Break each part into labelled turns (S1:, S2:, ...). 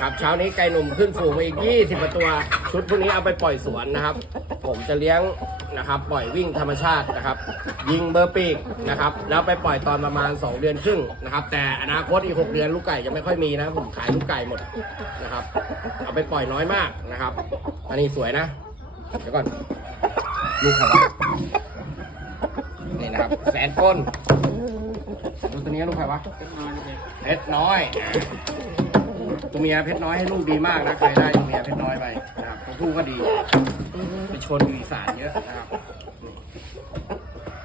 S1: ครับเช้านี้ไก่หนุ่มขึ้นฝูงมาอีก 20กว่าตัว ชุดพวกนี้เอาไปปล่อยสวนนะครับ ผมจะเลี้ยงนะครับ ปล่อยวิ่งธรรมชาตินะครับ ยิงเบอร์ปีกนะครับ แล้วไปปล่อยตอนประมาณ 2 เดือนครึ่งนะครับ แต่อนาคตอีก 6 เดือนลูกไก่จะไม่ค่อยมีนะผมขายลูกไก่หมดนะครับ เอาไปปล่อยน้อยมากนะครับ อันนี้สวยนะ เดี๋ยวก่อน ลูกเขาวะนี่นะครับ แสนก้นดูตัวนี้ลูกใครวะเพชรน้อย เมียเพชรน้อยให้ลูกดีมากนะใครได้ตัวเมียเพชรน้อยไปนะครับตัวผู้ก็ดีไปชนอยู่อีสานเยอะนะครับ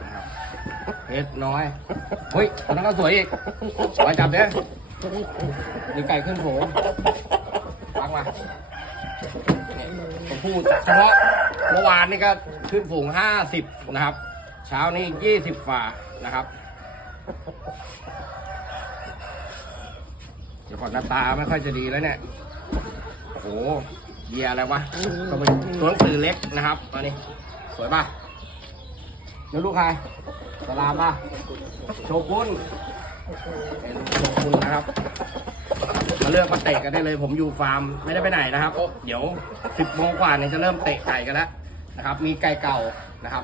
S1: นะครับเพชรน้อยเฮ้ยตัวนั้นก็สวยอีกไว้จับเด้นี่ไก่ขึ้นโผฟังมาเนี่ยตัวผู้เฉพาะเมื่อวานนี่ก็ขึ้นฝูงห้าสิบนะครับ เช้านี้ยี่สิบฝ่านะครับ ดี๋ยวก่อนหน้าตาไม่ค่อยจะดีแล้วเนี่ยโอ้โหเยียอะไรวะก็เป็นตัวหนังสือเล็กนะครับมานี่สวยป่ะเดี๋ยวลูกใครสลามป่ะโชกุนเป็นโชกุนนะครับมาเลือกมาเตะกันได้เลยผมอยู่ฟาร์มไม่ได้ไปไหนนะครับเดี๋ยวสิบโมงกว่าเนี่ยจะเริ่มเตะไก่กันแล้วนะครับ มีไก่เก่านะครับ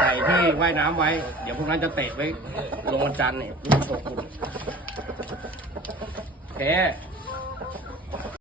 S1: ไก่ที่ว่ายน้ำไว้ เดี๋ยวพวกนั้นจะเตะไว้ลงวันจันทร์เนี่ยลูกโชกุน โอเค